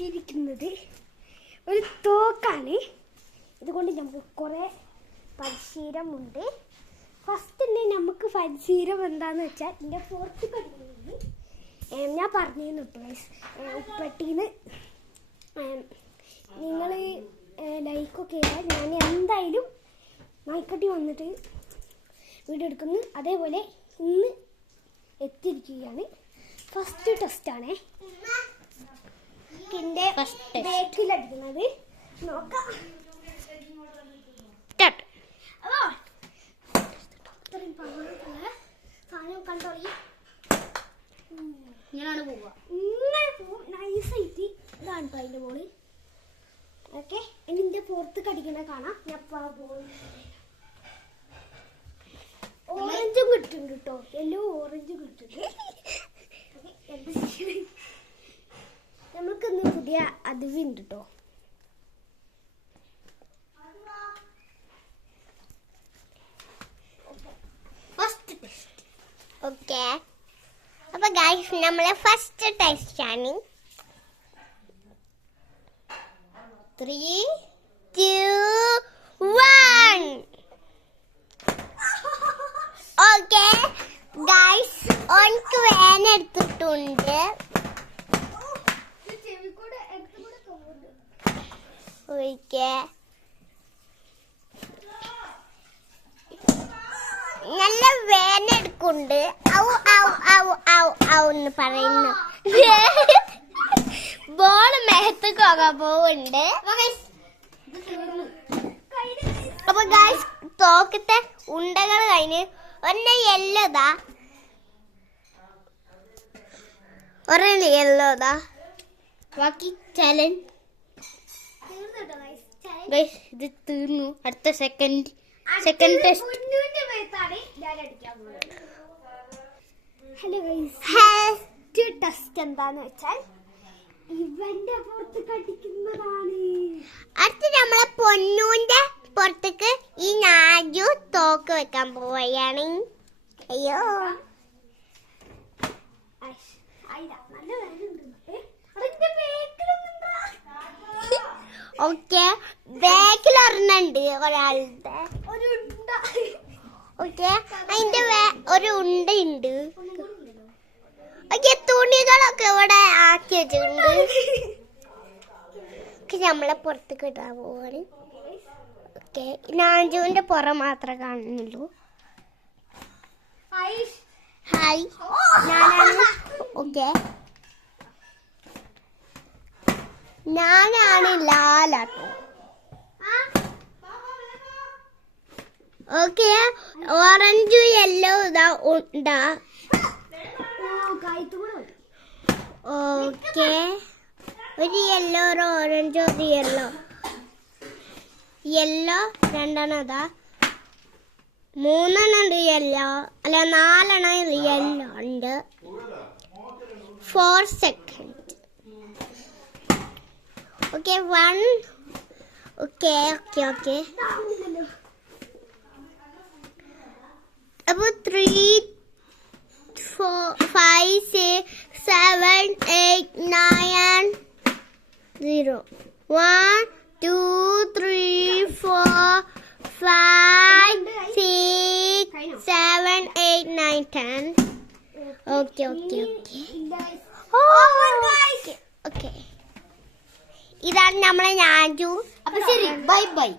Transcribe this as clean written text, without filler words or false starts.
കിട്ടിയിരിക്കുന്നത് ഒരു തോക്കാണ്. ഇതുകൊണ്ട് നമുക്ക് കുറേ പരിശീലനമുണ്ട്. ഫസ്റ്റ് തന്നെ നമുക്ക് പരിശീലനം എന്താണെന്ന് വെച്ചാൽ ഇതിൻ്റെ പുറത്ത് കടിക്കുന്നത് ഞാൻ പറഞ്ഞിരുന്നു കേട്ടോ. ഉപ്പട്ടീന്ന് നിങ്ങൾ ലൈക്കൊക്കെ ചെയ്താൽ ഞാൻ എന്തായാലും നായ്ക്കട്ടി വന്നിട്ട് വീഡിയോ എടുക്കുന്നു. അതേപോലെ ഇന്ന് എത്തിയിരിക്കുകയാണ്. ഫസ്റ്റ് ടെസ്റ്റാണേ ഇതിൻ്റെ ബേക്കിലടിക്കുന്നത്. നോക്കാം. സാധനം കണ്ടോളി. ഇങ്ങനെ പോവും നൈസായിട്ട്. ഇതാണ് കേട്ടോ അതിൻ്റെ മോള്. ഓക്കെ, ഇനി ഇതിൻ്റെ പുറത്ത് കടിക്കണ കാണാം. ഞാൻ ഓറഞ്ചും കിട്ടുന്നുണ്ട് കേട്ടോ. യെല്ലോ ഓറഞ്ചും കിട്ടുന്നുണ്ട്. നമ്മൾക്ക് ഇന്ന് പുതിയ അതിവുണ്ട് കേട്ടോ. ഓക്കെ, അപ്പൊ ഗൈസ് നമ്മളെ ഫസ്റ്റ് ടെസ്റ്റ് ആണ്. 3, 2, 1. ഓക്കെ ഗൈസ്, ഓൻക്ക് വേനെടുത്തിട്ടുണ്ട്. ഓക്കെ, നല്ല വേനെടുക്കുന്നുണ്ട്. എന്ന് പറയുന്നു. ബോള് മേഹത്തേക്ക് പോകാൻ പോവുന്നുണ്ട്. അപ്പൊ ഗൈസ് തോക്കത്തെ ഉണ്ടകൾ കഴിഞ്ഞ് ഒരെണ്ണം യെല്ലോതാ, ഒരെണ്ണം യെല്ലോതാ. ബാക്കി ചലഞ്ച് ഗൈസ് ഇത് തീർന്നു. അടുത്ത second test. Hello guys, test എന്താന്ന് വെച്ചാൽ ഇവന്റെ പുറത്ത് കടിക്കുന്നതാണ്. അടുത്ത് നമ്മളെ പൊന്നൂന്റെ പുറത്തേക്ക് ഈ നാജു തോക്ക് വെക്കാൻ പോവുകയാണ്. അയ്യോ, ഓക്കെ ബാക്കിൽ ഒരെണ്ണുണ്ട് ഒരാളുടെ. ഓക്കെ, അതിന്റെ ഒരു ഉണ്ടുണ്ട്. ഓക്കെ, തുണികളൊക്കെ ഇവിടെ ആക്കി വെച്ചിട്ടുണ്ട്. നമ്മളെ പുറത്തേക്ക് ഇടാൻ പോവാണ്. ഓക്കെ, നാജുവിന്റെ പുറം മാത്രമേ കാണുന്നുള്ളൂ. ഹായ്, ഞാനാണ്. ഓക്കെ, ഞാനാണ് ലാലാട്ടോ. ഓക്കെ, ഓറഞ്ച് യെല്ലോ ഇതാ ഉണ്ടാ. ഓക്കെ, ഒരു യെല്ലോ, ഒരു ഓറഞ്ച്, ഒരു യെല്ലോ രണ്ടെണ്ണം ഇതാ. 3 ഉണ്ട് യെല്ലോ, അല്ല 4 യെല്ലോ ഉണ്ട്. 4 സെക്കൻഡ്. ഓക്കെ, 1. ഓക്കെ. അപ്പൊ 3, 4, 5, 6, 7, 8, 9, 0. 1, 2, 3, 4, 5, 6, 7, 8, 9, 10. ഓക്കെ. ഇതാണ് നമ്മളെ നാജു. അപ്പൊ ശരി, ബൈ.